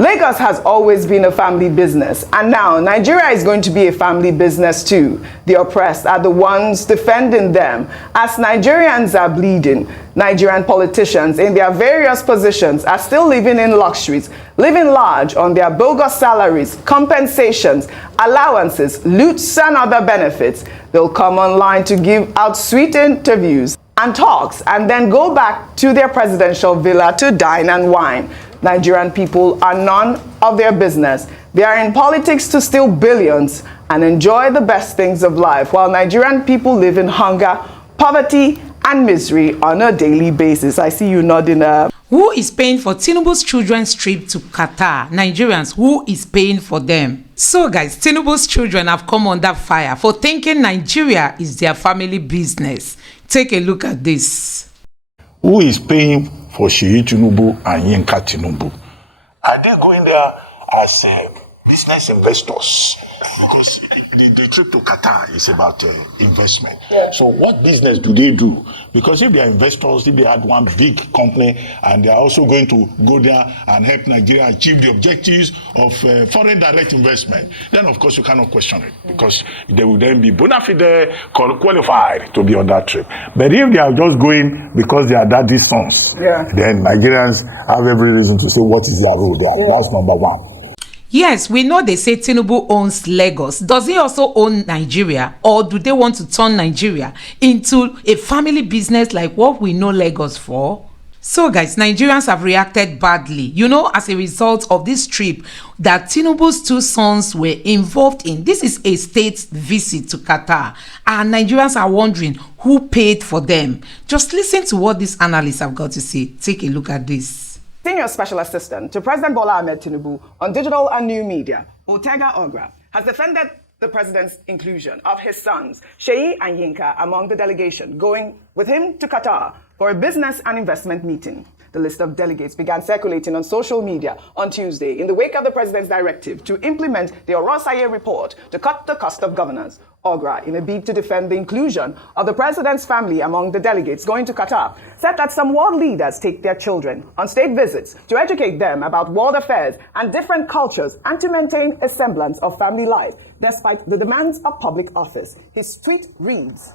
Lagos has always been a family business, and now Nigeria is going to be a family business too. The oppressed are the ones defending them. As Nigerians are bleeding, Nigerian politicians in their various positions are still living in luxuries, living large on their bogus salaries, compensations, allowances, loots and other benefits. They'll come online to give out sweet interviews and talks and then go back to their presidential villa to dine and wine. Nigerian people are none of their business. They are in politics to steal billions and enjoy the best things of life, while Nigerian people live in hunger, poverty, and misery on a daily basis. I see you nodding. Who is paying for Tinubu's children's trip to Qatar? Nigerians, who is paying for them? So guys, Tinubu's children have come under fire for thinking Nigeria is their family business. Take a look at this. Who is paying for Sheyi Tinubu and Yinka Tinubu? Are they going there as business investors? Because the trip to Qatar is about investment. Yeah. So what business do they do? Because if they are investors, if they had one big company and they are also going to go there and help Nigeria achieve the objectives of foreign direct investment, then of course you cannot question it, because they will then be bona fide qualified to be on that trip. But if they are just going because they are daddy's sons, then Nigerians have every reason to say what is their role there. That's number one. Yes, we know they say Tinubu owns Lagos. Does he also own Nigeria, or do they want to turn Nigeria into a family business like what we know Lagos for? So guys, Nigerians have reacted badly, as a result of this trip that Tinubu's two sons were involved in. This is a state visit to Qatar, and Nigerians are wondering who paid for them. Just listen to what these analysts have got to say. Take a look at this. Senior Special Assistant to President Bola Ahmed Tinubu on digital and new media, Otega Ogra, has defended the president's inclusion of his sons, Sheyi and Yinka, among the delegation going with him to Qatar for a business and investment meeting. The list of delegates began circulating on social media on Tuesday in the wake of the president's directive to implement the Orosanye report to cut the cost of governance. Ogra, in a bid to defend the inclusion of the president's family among the delegates going to Qatar, said that some world leaders take their children on state visits to educate them about world affairs and different cultures and to maintain a semblance of family life, despite the demands of public office. His tweet reads,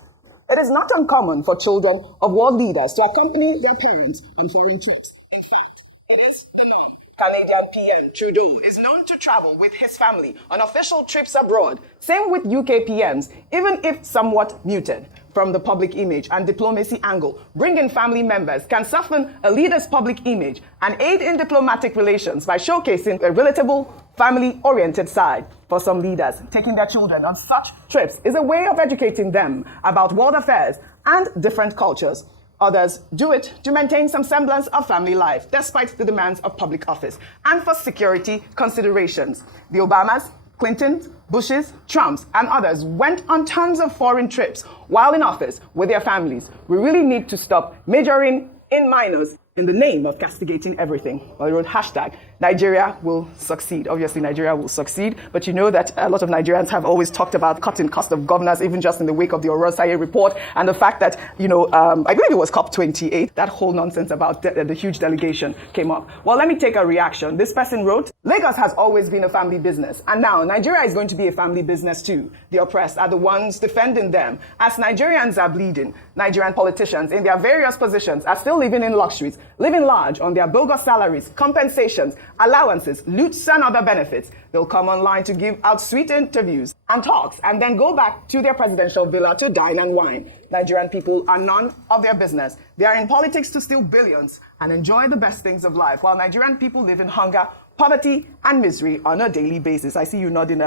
"It is not uncommon for children of world leaders to accompany their parents on foreign trips. In fact, it is the norm. Canadian PM Trudeau is known to travel with his family on official trips abroad. Same with UK PMs, even if somewhat muted. From the public image and diplomacy angle, bringing family members can soften a leader's public image and aid in diplomatic relations by showcasing a relatable, family-oriented side. For some leaders, taking their children on such trips is a way of educating them about world affairs and different cultures. Others do it to maintain some semblance of family life, despite the demands of public office, and for security considerations. The Obamas, Clintons, Bushes, Trumps, and others went on tons of foreign trips while in office with their families. We really need to stop majoring in minors in the name of castigating everything." Well, I wrote hashtag Nigeria will succeed. Obviously, Nigeria will succeed, but you know that a lot of Nigerians have always talked about cutting cost of governance, even just in the wake of the Orosanye report, and the fact that, I believe it was COP28, that whole nonsense about the huge delegation came up. Well, let me take a reaction. This person wrote, "Lagos has always been a family business, and now Nigeria is going to be a family business too. The oppressed are the ones defending them. As Nigerians are bleeding, Nigerian politicians in their various positions are still living in luxuries, living large on their bogus salaries, compensations, allowances, loots and other benefits. They'll come online to give out sweet interviews and talks and then go back to their presidential villa to dine and wine. Nigerian people are none of their business. They are in politics to steal billions and enjoy the best things of life, while Nigerian people live in hunger, poverty and misery on a daily basis." I see you nodding.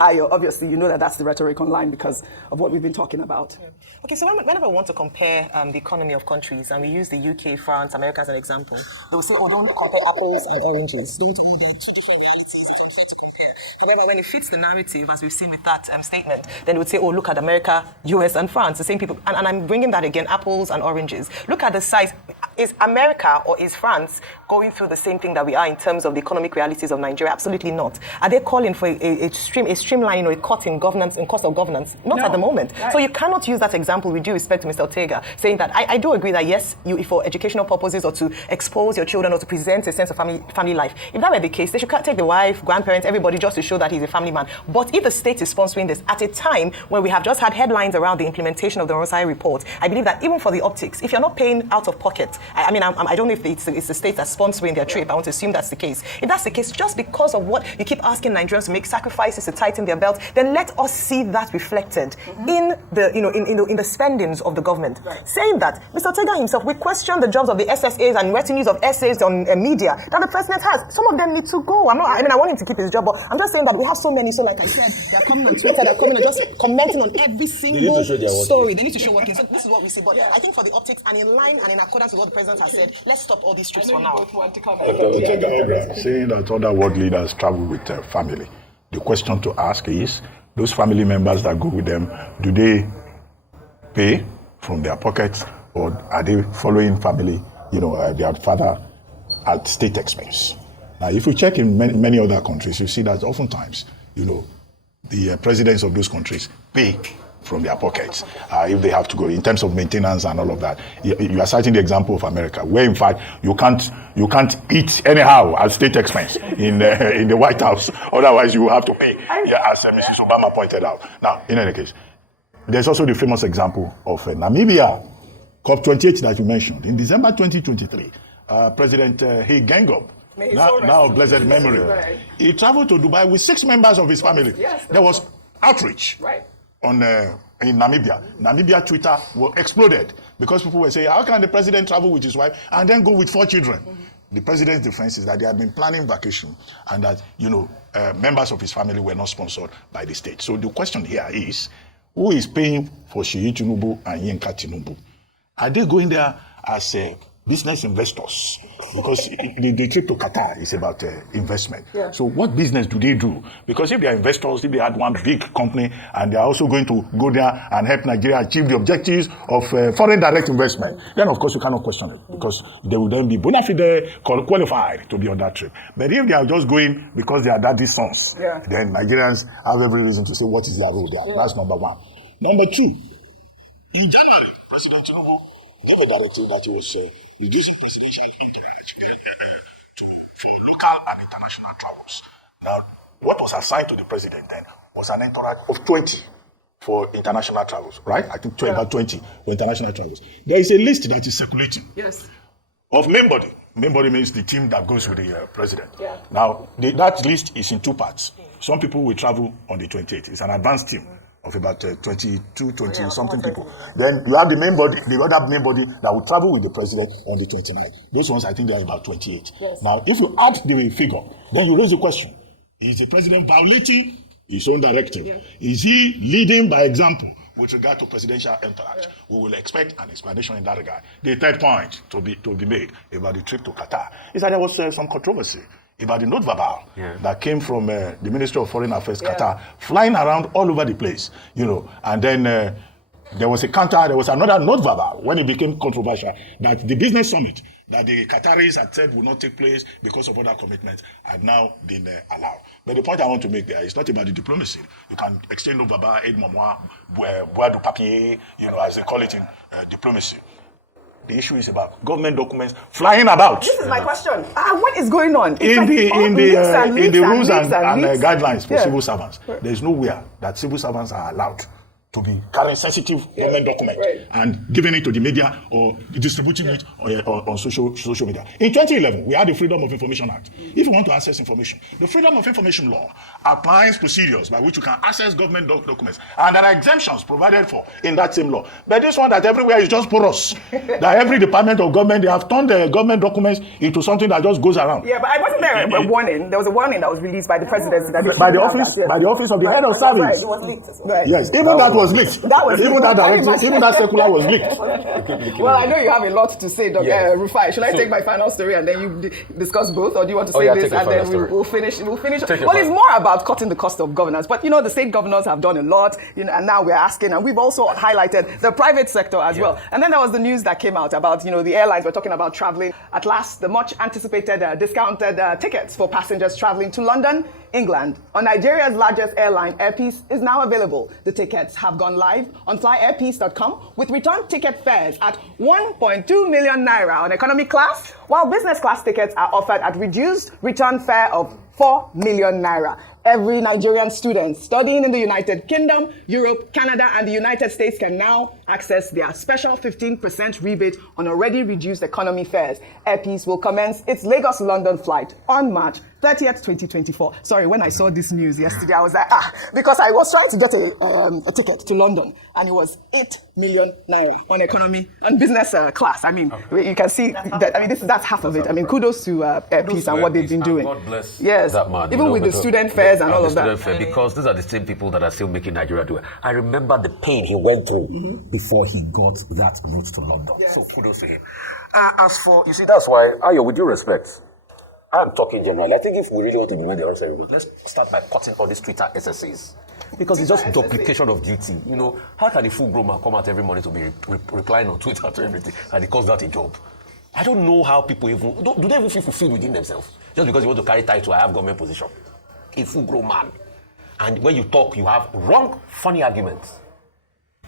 Ayo, obviously, you know that that's the rhetoric online because of what we've been talking about. Yeah. Okay, so whenever we want to compare the economy of countries, and we use the UK, France, America as an example, they will say, oh, don't compare apples and oranges. Don't all the two different realities that are fair to compare. However, when it fits the narrative, as we've seen with that statement, then they would say, oh, look at America, US, and France, the same people. And I'm bringing that again, apples and oranges. Look at the size. is America or is France going through the same thing that we are in terms of the economic realities of Nigeria? Absolutely not. Are they calling for a streamlining or a cut in governance, in cost of governance? Not at the moment. Right. So you cannot use that example, with due respect to Mr. Ortega, saying that I do agree that yes, for educational purposes or to expose your children or to present a sense of family life. If that were the case, they should take the wife, grandparents, everybody just to show that he's a family man. But if the state is sponsoring this at a time when we have just had headlines around the implementation of the Rufai report, I believe that even for the optics, if you're not paying out of pocket, I don't know if it's the state that's sponsoring their trip. I want to assume that's the case. If that's the case, just because of what you keep asking Nigerians to make sacrifices to tighten their belt, then let us see that reflected in the spendings of the government. Right. Saying that, Mr. Ortega himself, we question the jobs of the SSAs and retinues of essays on media that the president has. Some of them need to go. I want him to keep his job, but I'm just saying that we have so many. So like I said, they're coming on Twitter, they're coming and just commenting on every single story. They need to show working. So this is what we see. But I think for the optics and in line and in accordance with what the president has said, let's stop all these trips for now. Saying that other world leaders travel with their family. The question to ask is, those family members that go with them, do they pay from their pockets, or are they following family, their father at state expense? Now, if you check in many other countries, you see that oftentimes, the presidents of those countries pay from their pockets if they have to go in terms of maintenance and all of that. You are citing the example of America, where in fact you can't eat anyhow at state expense in the White House. Otherwise, you have to pay. As Mrs. Obama pointed out. Now, in any case, there's also the famous example of Namibia, COP28 that you mentioned. In December 2023, President Gengop, now blessed memory, right. He traveled to Dubai with 6 members of his family. Yes, there was outreach. Right. In Namibia. Namibia Twitter exploded because people were saying, how can the president travel with his wife and then go with 4 children? The president's defense is that they had been planning vacation and that, members of his family were not sponsored by the state. So the question here is, who is paying for Sheyi Tinubu and Yinka Tinubu? Are they going there as business investors? Because the trip to Qatar is about investment. Yeah. So what business do they do? Because if they are investors, if they had one big company and they are also going to go there and help Nigeria achieve the objectives of foreign direct investment, then of course you cannot question it, because they will then be bona fide qualified to be on that trip. But if they are just going because they are daddy's sons, then Nigerians have every reason to say what is their role there. That's number one. Number 2, in January, President Tinubu gave a directive that he was reducing presidential entourage for local and international travels. Now, what was assigned to the president then was an entourage of 20 for international travels, right? I think about 20 for international travels. There is a list that is circulating of main body. Main body means the team that goes with the president. Yeah. Now, that list is in 2 parts. Some people will travel on the 28th. It's an advanced team of about 20 something people. Then you have the main body, the other main body that will travel with the president on the 29th. Those ones, I think they are about 28. Yes. Now, if you add the figure, then you raise the question, is the president violating his own directive? Yeah. Is he leading by example with regard to presidential entourage? Yeah. We will expect an explanation in that regard. The third point to be made about the trip to Qatar is that there was some controversy about the note verbal that came from the Ministry of Foreign Affairs, Qatar, flying around all over the place, and then there was another note verbal when it became controversial that the business summit that the Qataris had said would not take place because of other commitments had now been allowed. But the point I want to make there is not about the diplomacy. You can exchange note verbal, aide memoire, bois du papier, as they call it in diplomacy. The issue is about government documents flying about. This is my question. What is going on? In the rules and guidelines for civil servants, there is nowhere that civil servants are allowed to be carrying sensitive government document and giving it to the media or distributing it on social media. In 2011, we had the Freedom of Information Act. If you want to access information, the Freedom of Information law applies procedures by which you can access government documents, and there are exemptions provided for in that same law. But this one that everywhere is just porous. That every department of government, they have turned the government documents into something that just goes around. Yeah, but I wasn't there a warning. There was a warning that was released by the president. By the office of the head of service. Right, it was leaked. Right. Yes, even that was was leaked. Even that circular was leaked. Well, I know you have a lot to say, Dr. Yes. Rufai. Should I take my final story and then you discuss both, or do you want to say this and then we'll finish? Well, it's more about cutting the cost of governance. But the state governors have done a lot, and now we're asking, and we've also highlighted the private sector as well. And then there was the news that came out about the airlines were talking about traveling. At last, the much anticipated discounted tickets for passengers traveling to London, England, on Nigeria's largest airline, Airpeace, is now available. The tickets have gone live on flyairpeace.com with return ticket fares at 1.2 million naira on economy class, while business class tickets are offered at reduced return fare of 4 million naira. Every Nigerian student studying in the United Kingdom, Europe, Canada, and the United States can now access their special 15% rebate on already reduced economy fares. Airpeace will commence its Lagos-London flight on March 30th, 2024. Sorry, when I saw this news yesterday, I was like, because I was trying to get a ticket to London, and it was 8 million naira on economy, on business class. I mean, you can see that. I mean, that's half of it. I mean, kudos to Airpeace and what they've been doing. God bless that man. Even with the student fares and all of that. Because these are the same people that are still making Nigeria do it. I remember the pain he went through before he got that route to London. Yes. So kudos to him. As for, you see, that's why, Ayo, with due respect, I'm talking generally. I think if we really want to implement the Rufai, let's start by cutting all these Twitter SSAs. Because it's just duplication of duty. How can a full-grown man come out every morning to be replying on Twitter to everything, and he calls that a job? I don't know how people even, do they even feel fulfilled within themselves? Just because you want to carry title, I have government position. A full-grown man. And when you talk, you have wrong, funny arguments.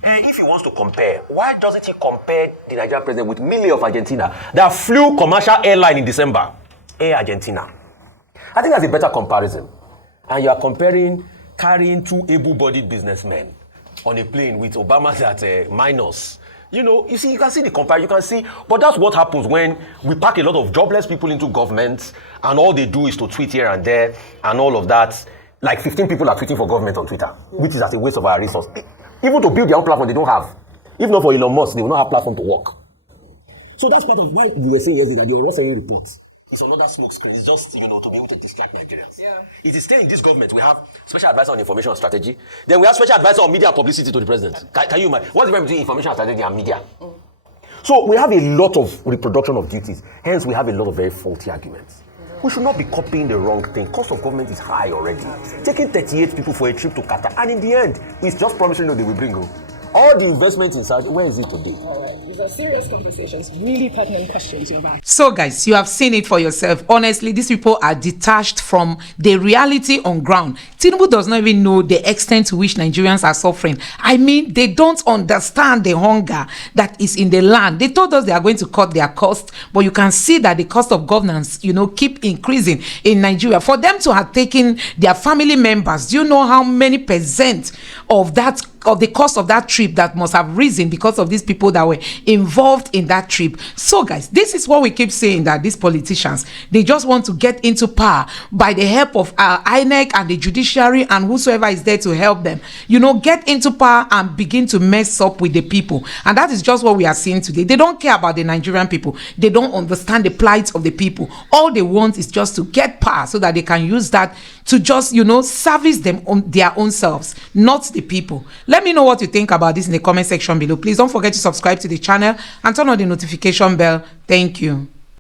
And if he wants to compare, why doesn't he compare the Nigerian president with Millie of Argentina that flew commercial airline in December? Air Argentina. I think that's a better comparison. And you are comparing carrying two able-bodied businessmen on a plane with Obama's at minus. You can see the comparison. You can see, but that's what happens when we pack a lot of jobless people into government, and all they do is to tweet here and there, and all of that. Like 15 people are tweeting for government on Twitter, which is at a waste of our resource. Even to build their own platform, they don't have. If not for Elon Musk, they will not have platform to work. So that's part of why you were saying yesterday that you were not saying reports. It's another smoke screen. It's just, to be able to distract Nigerians. Yeah. It is still in this government. We have special advisor on information and strategy. Then we have special advisor on media and publicity to the president. Can you imagine? What's the difference between information and strategy and media? So we have a lot of reproduction of duties. Hence, we have a lot of very faulty arguments. We should not be copying the wrong thing. Cost of government is high already. Taking 38 people for a trip to Qatar, and in the end, it's just promising they will bring you. All the investments in Saudi, where is it today? All right. These are serious conversations, really pertinent questions you have asked. So, guys, you have seen it for yourself. Honestly, these people are detached from the reality on ground. Tinubu does not even know the extent to which Nigerians are suffering. I mean, they don't understand the hunger that is in the land. They told us they are going to cut their cost, but you can see that the cost of governance, keep increasing in Nigeria. For them to have taken their family members, do you know how many percent of the cost of that trip that must have risen because of these people that were involved in that trip? So, guys, this is what we keep saying, that these politicians, they just want to get into power by the help of INEC and the judiciary and whosoever is there to help them, get into power and begin to mess up with the people. And that is just what we are seeing today. They don't care about the Nigerian people. They don't understand the plight of the people. All they want is just to get power so that they can use that to just, service them on their own selves, not the people. Let me know what you think about this in the comment section below. Please don't forget to subscribe to the channel and turn on the notification bell. Thank you.